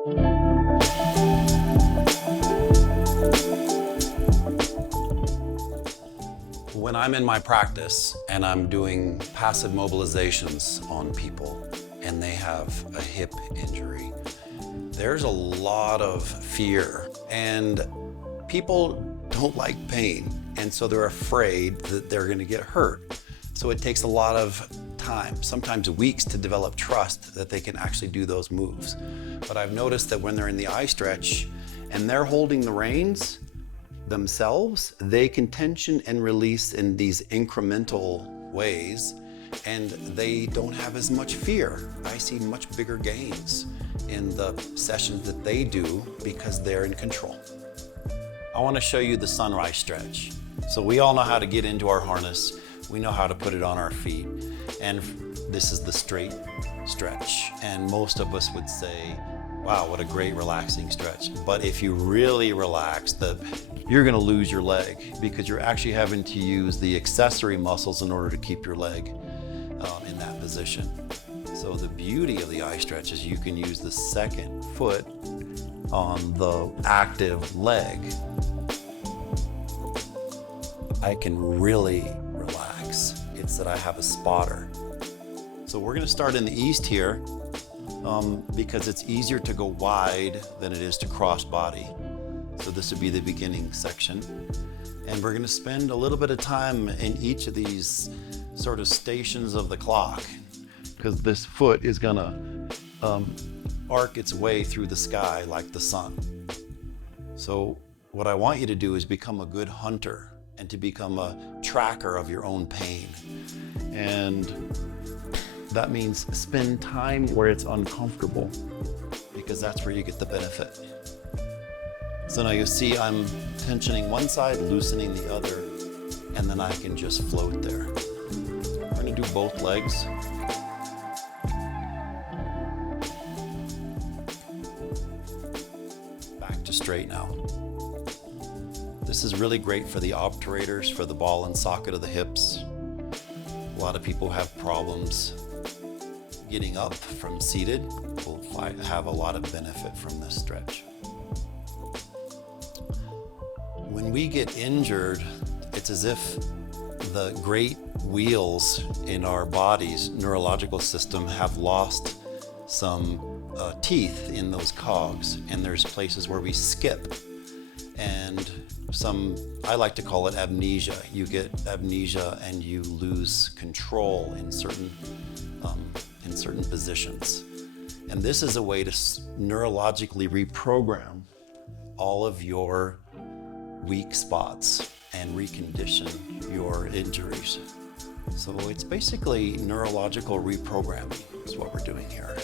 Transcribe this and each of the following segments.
When I'm in my practice and I'm doing passive mobilizations on people and they have a hip injury, there's a lot of fear, and people don't like pain, and so they're afraid that they're going to get hurt. So it takes a lot of time, sometimes weeks, to develop trust that they can actually do those moves. But I've noticed that when they're in the iStretch and they're holding the reins themselves, they can tension and release in these incremental ways, and they don't have as much fear. I see much bigger gains in the sessions that they do because they're in control. I want to show you the sunrise stretch. So we all know how to get into our harness. We know how to put it on our feet. And this is the straight stretch. And most of us would say, wow, what a great relaxing stretch. But if you really relax, you're gonna lose your leg because you're actually having to use the accessory muscles in order to keep your leg in that position. So the beauty of the iStretch is you can use the second foot on the active leg. I can really relax. It's that I have a spotter. So we're gonna start in the east here because it's easier to go wide than it is to cross body. So this would be the beginning section. And we're gonna spend a little bit of time in each of these sort of stations of the clock, because this foot is gonna arc its way through the sky like the sun. So what I want you to do is become a good hunter and to become a tracker of your own pain. And that means spend time where it's uncomfortable, because that's where you get the benefit. So now you see I'm tensioning one side, loosening the other, and then I can just float there. I'm gonna do both legs. Back to straight now. This is really great for the obturators, for the ball and socket of the hips. A lot of people have problems getting up from seated. Will have a lot of benefit from this stretch. When we get injured, it's as if the great wheels in our body's neurological system have lost some teeth in those cogs, and there's places where we skip. And I like to call it amnesia. You get amnesia and you lose control in certain positions. And this is a way to neurologically reprogram all of your weak spots and recondition your injuries. So it's basically neurological reprogramming is what we're doing here.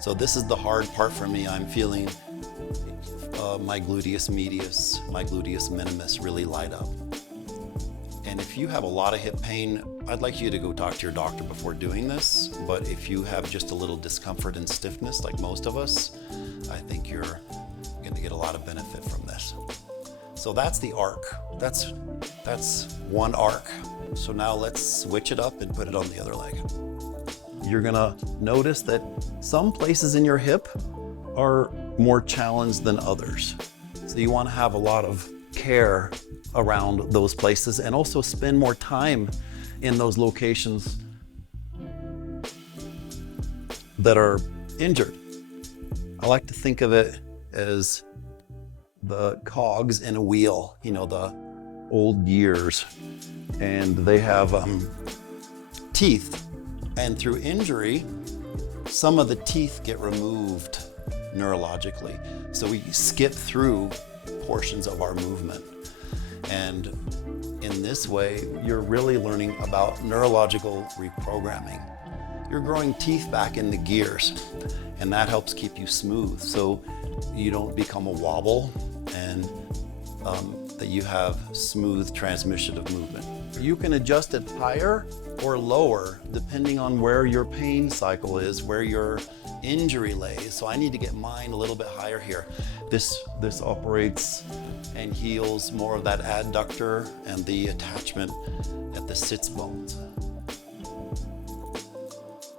So this is the hard part for me. I'm feeling my gluteus medius, my gluteus minimus really light up. And if you have a lot of hip pain, I'd like you to go talk to your doctor before doing this. But if you have just a little discomfort and stiffness, like most of us, I think you're gonna get a lot of benefit from this. So that's the arc. That's one arc. So now let's switch it up and put it on the other leg. You're gonna notice that some places in your hip are more challenged than others. So you wanna have a lot of care around those places and also spend more time in those locations that are injured. I like to think of it as the cogs in a wheel, the old gears, and they have teeth. And through injury, some of the teeth get removed neurologically. So we skip through portions of our movement. And in this way, you're really learning about neurological reprogramming. You're growing teeth back in the gears, and that helps keep you smooth so you don't become a wobble, and that you have smooth transmission of movement. You can adjust it higher or lower depending on where your pain cycle is, where your injury lays. So I need to get mine a little bit higher here. This operates and heals more of that adductor and the attachment at the sits bones.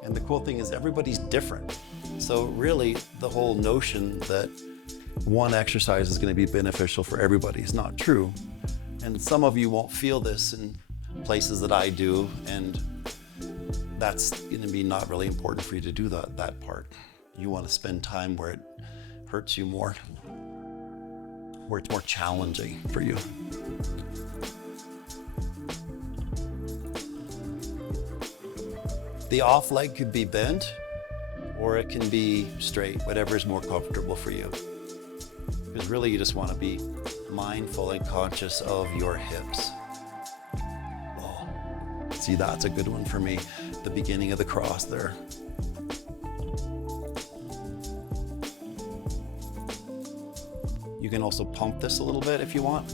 And the cool thing is everybody's different. So really the whole notion that one exercise is going to be beneficial for everybody is not true. And some of you won't feel this in places that I do, and that's going to be not really important for you to do that part. You want to spend time where it hurts you more, where it's more challenging for you. The off leg could be bent, or it can be straight, whatever is more comfortable for you. Because really you just want to be mindful and conscious of your hips. Oh, see, that's a good one for me, the beginning of the cross there. You can also pump this a little bit if you want.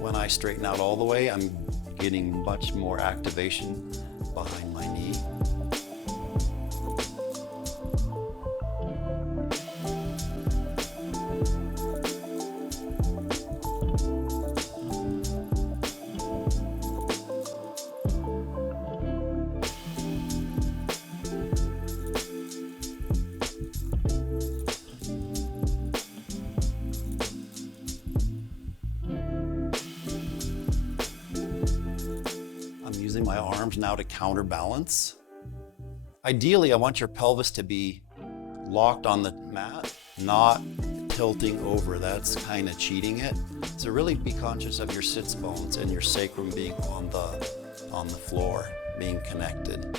When I straighten out all the way, I'm getting much more activation behind my knee. Using my arms now to counterbalance. Ideally, I want your pelvis to be locked on the mat, not tilting over. That's kind of cheating it. So really be conscious of your sits bones and your sacrum being on the floor, being connected.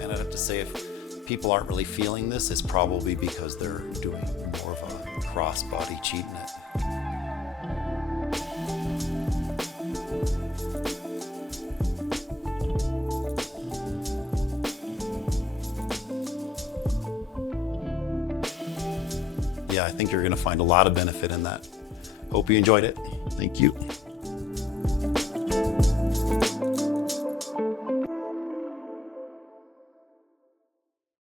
And I'd have to say, if people aren't really feeling this, it's probably because they're doing more of a cross-body cheating it. Yeah, I think you're going to find a lot of benefit in that. Hope you enjoyed it. Thank you.